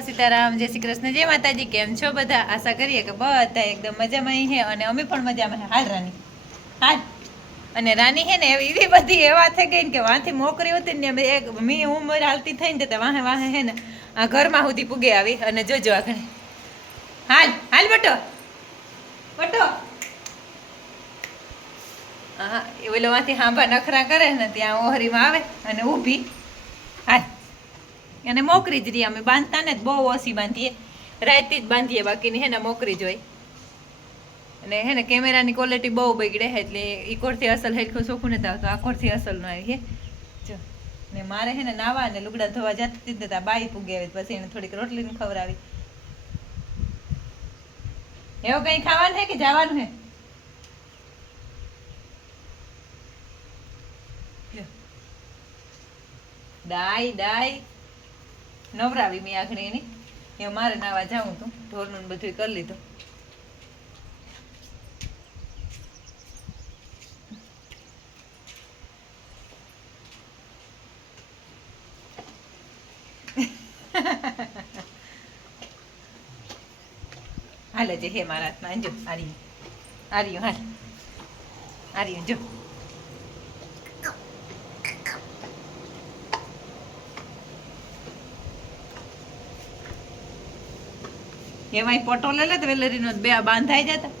સીતારામ, જય શ્રી કૃષ્ણ, જય માતાજી, કેમ છો બધા? આશા કરીએ કે બધા એકદમ મજામાં અહીં છે અને અમે પણ મજામાં હાલ રાની. હાલ. અને રાની છે ને એવી બધી એવા થઈ ગઈ ને કે વાંથી મોકરી હતી ને એક મી ઉંમર હાલતી થઈ ને તો વાહે વાહે છે ને આ ઘરમાં સુધી પૂગે આવી. અને જોજો આગળ. હાલ. હાલ બટો. બટો. હા, એ ઓલો માંથી હાંભા નખરા કરે ને ત્યાં ઓહરીમાં આવે અને ઊભી. હાલ. એને મોકરી જ રહી. અમે બાંધતા ને બહુ ઓછી બાંધીએ. રાતથી જ બાંધીએ બાકીની હે ને મોકરી જ અને હે ને કેમેરાની ક્વોલિટી બહુ બગડે છે એટલે એ કોરથી અસલ હેરખું સોખું નથી આવતું. આ કોરથી અસલ નો આવી જો. ને મારે હે ને નાવા ને લુગડા ધોવા જતી જ નતા બાઈ પૂગી આવી પછી એને થોડીક રોટલી ને ખવડાવી. એવું કઈ ખાવાનું હે કે જવાનું હે? ડાય ડાય નવરાવી મેં આખડી એની એ મારે નાવા જાઉં તું. ઢોરનું બધું કરી લીધું. હાલે જે હે મારા હાથમાં. જો આર્યું આર્યું હાલ. આર્યું જો. એમાંય પટો લે લે તો વેલેરીનો બે બાંધાઈ જતા.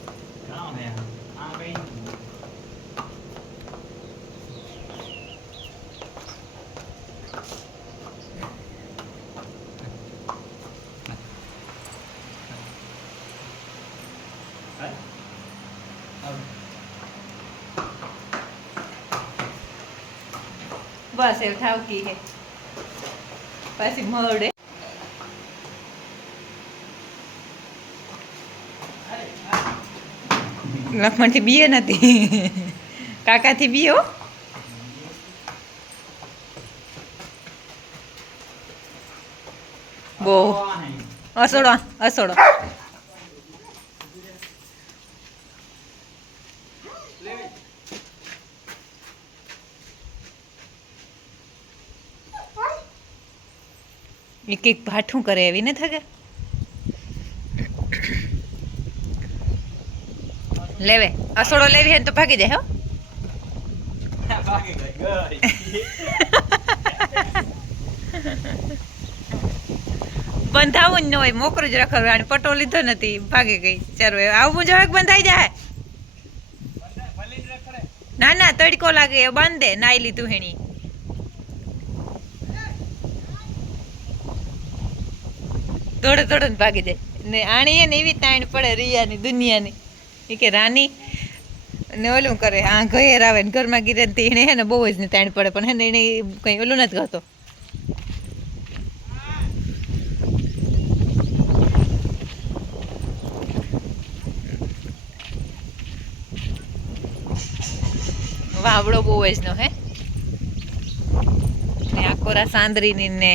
બસ એવું ઠાવકી હે. પછી મળે. લખમણથી બીએ નથી. કાકાથી બીએ હો. બહુ. અસોડો અસોડો. એક એક ભાઠું કરે એવી ને થગે? લેવે. અસોડો લેવી હે તો ભાગી જાય, હો. બંધાવું જ ન હોય, મોકરું જ રખાવ્યું અને પટો લીધો નથી, ભાગી ગઈ. ચાલો, હવે આવું જો એક બંધાઈ જાય. ના ના, તડકો લાગે, એ બાંધે, નાઈ લીધું હેણી. દોડે દોડે ભાગી જાય. ને આણીએ ને એવી તાણ પડે, રિયાની, દુનિયાની. એ કે રાની ને ઓલું કરે, આ ઘેર આવે ને ઘરમાં ગીરે ને એને હે ને બહુ જ ને તાણ પડે, પણ હે ને એને કંઈ ઓલું નથી કરતો વાવડો બહુ જ નો હે. ને આકોરા સાંદરીની ને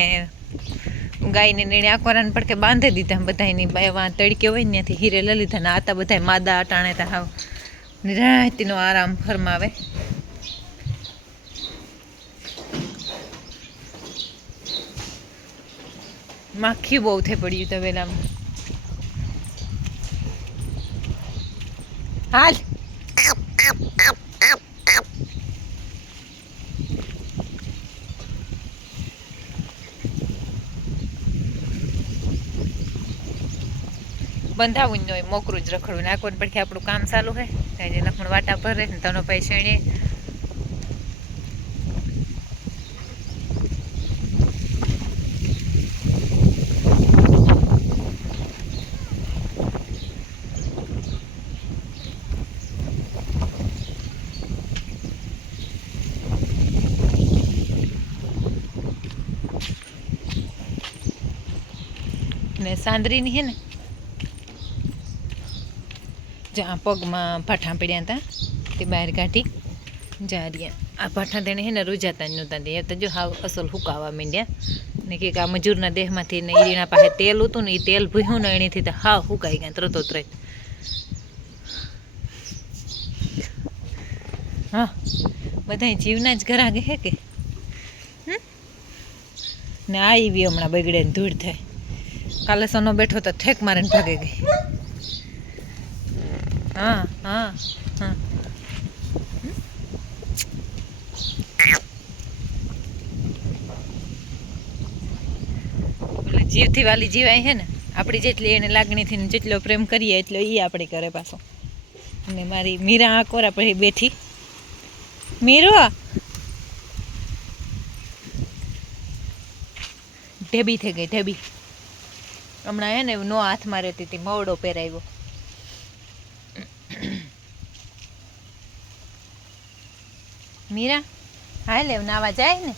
ગાયની નેણે એને આકોરાને પડકે બાંધી દીધા બધાયની એવા તડકે હોય ત્યાંથી હીરે લઈ લીધા ને આતા બધા માદા અટાણે તા હાવ. નિરાયતીનો આરામ ફરમાવે. માખી બહુ થઈ પડ્યું તવેલામાં હાલ. બંધાવું જ નહીં મોકરું જ રખડવું. નાખવું પડખે આપણું કામ ચાલુ છે જે લખમણ વાટા ભરે ને તનો ભાઈ શેણીએ ને સાંદરીની હે ને જ્યાં પગમાં ભાઠા પડ્યા હતા, તે બહાર કાઢી જા રહ્યા. આ પાઠા તેણે હે ને રૂજાતા જ નહોતા દે તો જો હાવ અસલ હુકાવા માંડ્યા. ને કે આ મજૂરના દેહમાંથી ને ઈરીના પાસે તેલ હતું ને એ તેલ ભૂહ્યું ને એણીથી તો હાવ હુકાઈ ગયા ત્રતો ત્રત હા બધા જીવના જ ઘરા હે કે? ને આ એવી હમણાં બગડે ધૂળ થાય. કાલે સનો બેઠો તો ઠેક મારે ભાગે ગઈ. હા હા હા. જીવથી વાલી જીવાય છે ને, આપણી જેટલી એને લાગણીથી જેટલો પ્રેમ કરીએ એટલો એ આપણે કરે પાછો. અને મારી મીરા આ કોરા પછી બેઠી. મીરો! ઢેબી થઈ ગઈ, ઢેબી. હમણાં એને નો હાથમાં રહેતી હતી, મવડો પહેરાવ્યો. મીરા, હા લે, નાવા જાય ને?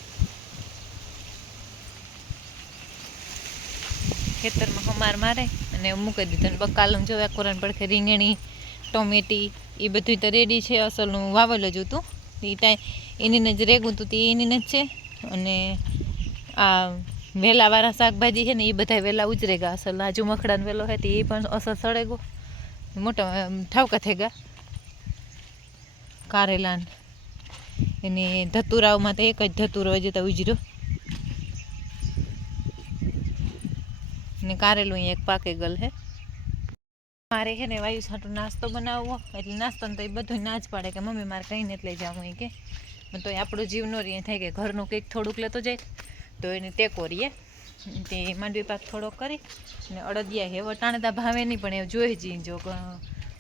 ખેતરમાં હમાર મારે અને મૂકી દીધું. ને બકાલમ જોયા કોરાન પડખે રીંગણી, ટોમેટી એ બધું તો રેડી છે. અસલનું વાવેલું જ હતું. એ ત્યાં એની જ રેગું હતું તે એની જ છે. અને આ વેલાવાળા શાકભાજી છે ને એ બધા વેલા ઉજરે ગયા અસલ આજુ મખડાનો વેલો છે તે એ પણ અસલ સળે ગયો મોટા, ઠાવકા થઈ ગયા કારેલાન. એની ધતુરાઓમાં તો એક જ ધતુરો હજી તો ઉજરો ને કારેલું એક પાકે ગલ હે. મારે છે ને વાયુ સાટું નાસ્તો બનાવવો, એટલે નાસ્તો તો એ બધું ના જ પાડે કે મમ્મી મારે કહીને એટલે જાવું એ કે. તો આપણો જીવ નો રહે, થાય કે ઘરનું કંઈક થોડુંક લેતો જાય, તો એને ટેકો રીએ તે માંડવી પાક થોડોક કરી, ને અડદિયા હે વટાણતા ભાવે નહીં, પણ એ જોઈ જઈ જો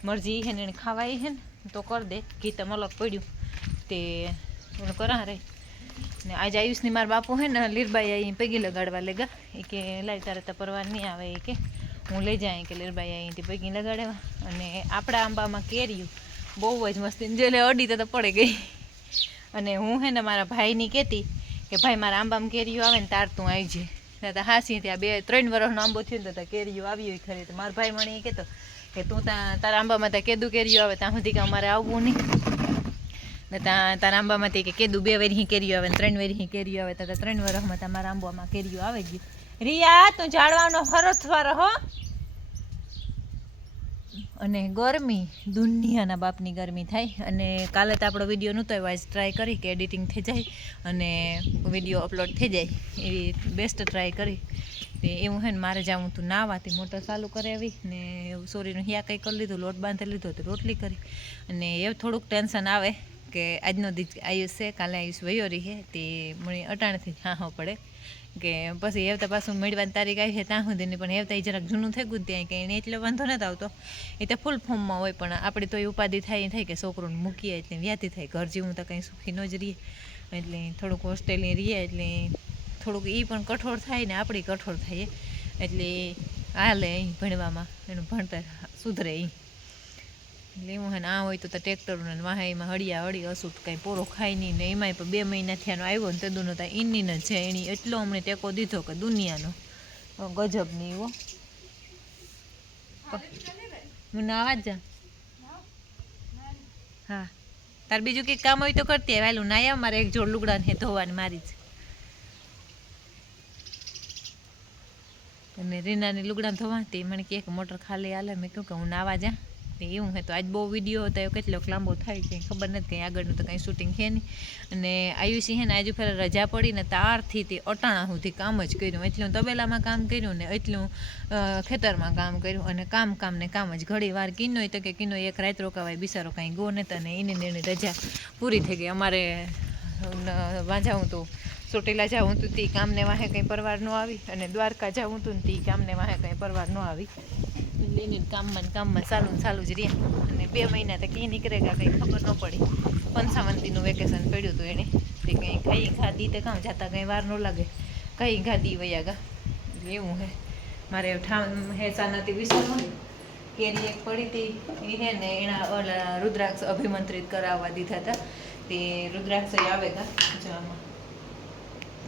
મરજી છે ને એને ખાવાય છે ને, તો કરી દે. ઘી તો અલગ પડ્યું. તે કરા રે ને આજે આયુષની મારા બાપુ હે ને, લીરબાઈ અહીં પૈગી લગાડવા લેગા. એ કે, લાય, તારે તો પરવાર નહીં આવે. એ કે, હું લઈ જાય કે, લીરબાઈ અહીંથી પૈગી લગાડવા. અને આપણા આંબામાં કેર્યું બહુ જ મસ્તી જેલે અડી તો પડે ગઈ. અને હું હે ને મારા ભાઈની કહેતી કે, ભાઈ, મારા આંબામાં કેરીઓ આવે ને તાર તું આવી ને તો હાસી ત્યાં બે, ત્રણ વર્ષનો આંબો થયો ને તો કેરિયું આવ્યું આવી હોય ખરી. તો મારા ભાઈ મને એ કહેતો કે, તું ત્યાં તારા આંબામાં ત્યાં કેદું કેરીયું આવે, ત્યાં સુધી કે અમારે આવવું નહીં. ને ત્યાં તારા આંબામાંથી કે કેદું બે વેરી કેરીઓ આવે ત્રણ વેરી કેરીઓ આવે તો ત્રણ વરસમાં તમારા આંબામાં કેરીઓ આવે ગયું રિયા, તું ઝાડવાનો ફરસવા રહો અને ગરમી, દુનિયાના બાપની ગરમી થાય. અને કાલે તો આપણો વીડિયો નહોતો એવા ટ્રાય કરી કે એડિટિંગ થઈ જાય અને વીડિયો અપલોડ થઈ જાય. એવી બેસ્ટ ટ્રાય કરી. તે એવું હે ને મારે જાવું તું નાવાથી મોટર ચાલુ કરે આવી ને સોરીનું હિયા કંઈ કરી લીધું, લોટ બાંધી લીધો તો રોટલી કરી. અને એ થોડુંક ટેન્શન આવે. કે આજનો દી, આયુષ છે, કાલે આયુષ વયો રહી તે મને અટાણથી હા હા પડે કે પછી એવતા પાછું મેળવાની તારીખ આવી છે ત્યાં સુધીની, પણ હેવતા એ જરાક જૂનું થઈ ગયું ત્યાં કે એને એટલો વાંધો નથી આવતો. એ તો ફૂલ ફોર્મમાં હોય, પણ આપણે તો એ ઉપાધિ થાય, એ થાય કે છોકરોને મૂકીએ એટલે વ્યાતી થાય, ઘર જેવું તો કંઈ સુખી ન જ રહીએ. એટલે થોડુંક હોસ્ટેલની રહીએ, એટલે થોડુંક એ પણ કઠોળ થાય ને આપણી કઠોળ થાય એટલે હાલે અહીં ભણવામાં, એનું ભણતર સુધરે અહીં એવું હે ને આ હોય તો તો ટ્રેક્ટરને વાહે એમાં હળિયા હળી તો કાંઈ પોરો ખાય નહીં ને એમાંય પણ બે મહિના થયાનો આવ્યો ને તે દુનો ત્યાં ઈની ને છે એની એટલો અમને ટેકો દીધો કે દુનિયાનો. ગજબની એવો હું. નાવા જ જા. હા તાર બીજું કંઈક કામ હોય તો કરતી વહેલું નાયા મારે એક જોડ લુગડા ને ધોવાની મારી જ. અને રીનાની લુગડા ધોવા તે મને કે મોટર ખાલી હાલે. મેં કહ્યું કે હું નાવા જા. એવું હે તો આજ બહુ વીડિયો હતો એ કેટલોક લાંબો થાય કંઈ ખબર નથી, કંઈ આગળનું તો કંઈ શૂટિંગ છે નહીં. અને આયુષી હે ને આજુ ફેર રજા પડી ને તારથી તે અટાણા સુધી કામ જ કર્યું. એટલું તબેલામાં કામ કર્યું ને એટલું ખેતરમાં કામ કર્યું અને કામ કામ ને કામ જ ઘડી વાર કિનોય તો કે કિનો એક રાત રોકાવાય, બિસારો કાંઈ ગો નહીં અને એને ને રજા પૂરી થઈ ગઈ. અમારે વાંઝાવું તો, ચોટીલા જાઉં તું તી કામને વાહે કંઈ પરવાર ન આવી અને દ્વારકા જાઉં તું તી કામને વાહે કંઈ પરવાર ન આવી. એને કામમાં કામમાં ચાલુ ચાલુ જ રહ્યા. અને બે મહિના તો ક્યાં નીકળેગા કંઈ ખબર ન પડી. પંચાવનતીનું વેકેશન પડ્યું હતું એને. તે કંઈ ખાઈ ખાધી તો કામ, જતા કંઈ વાર ન લાગે. કઈ ખાધી વયા ગા એવું હે. મારે ઠામ હેસા નથી વિસરવું કેરી એક પડી હતી. હે ને એના ઓલા રુદ્રાક્ષ અભિમંત્રિત કરાવવા દીધા હતા. તે રુદ્રાક્ષ આવે ગા જવામાં.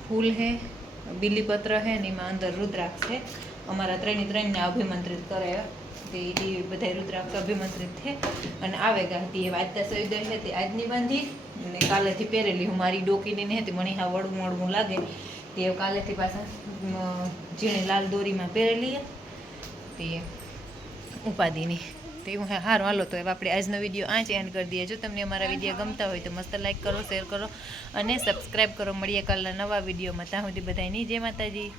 ફૂલ હે. બીલીપત્ર હે ને એમાં અંદર રુદ્રાક્ષ છે. અમારા ત્રણે ત્રણને અભિમંત્રિત કરાયા તે એ બધા રુદ્રાક્ષ અભિમંત્રિત છે. અને આવે ગાંધી એ વાંચતા સવિદય છે તે આજની બાંધી. અને કાલેથી પહેરેલી. હું મારી ડોકીની ને હતી. મને હા વળવું વળવું લાગે. તે કાલેથી પાછા ઝીણી લાલ દોરીમાં પહેરેલી. તે ઉપાધિની. તે હું સારું હાલો, તો હવે આપણે આજનો વીડિયો આ જ એન્ડ કરી દઈએ. જો તમને અમારા વીડિયો ગમતા હોય તો મસ્ત લાઈક કરો શેર કરો અને સબસ્ક્રાઈબ કરો મળીએ કાલના નવા વિડીયોમાં. ત્યાં સુધી બધાની જય માતાજી.